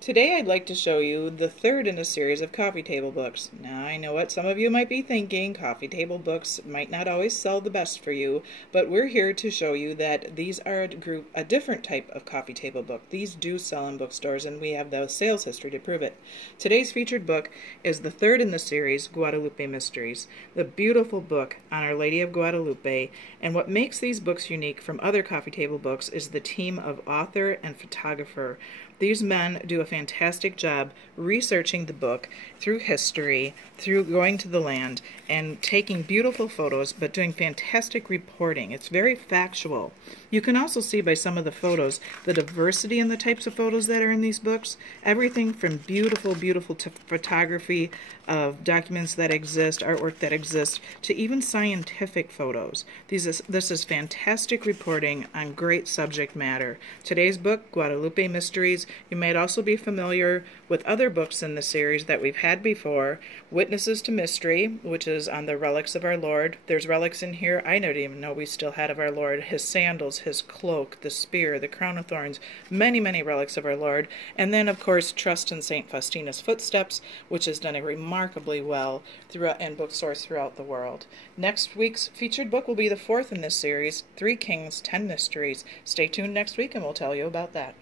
Today I'd like to show you the third in a series of coffee table books. Now I know what some of you might be thinking, coffee table books might not always sell the best for you, but we're here to show you that these are a different type of coffee table book. These do sell in bookstores and we have the sales history to prove it. Today's featured book is the third in the series, Guadalupe Mysteries, the beautiful book on Our Lady of Guadalupe, and what makes these books unique from other coffee table books is the team of author and photographer. These men do a fantastic job researching the book through history, through going to the land, and taking beautiful photos, but doing fantastic reporting. It's very factual. You can also see by some of the photos the diversity in the types of photos that are in these books. Everything from beautiful, beautiful photography of documents that exist, artwork that exists, to even scientific photos. This is fantastic reporting on great subject matter. Today's book, Guadalupe Mysteries. You might also be familiar with other books in the series that we've had before. Witnesses to Mystery, which is on the relics of our Lord. There's relics in here I didn't even know we still had of our Lord. His sandals, his cloak, the spear, the crown of thorns, many, many relics of our Lord. And then, of course, Trust in St. Faustina's Footsteps, which has done remarkably well in bookstores throughout the world. Next week's featured book will be the fourth in this series, Three Kings, 10 Mysteries. Stay tuned next week and we'll tell you about that.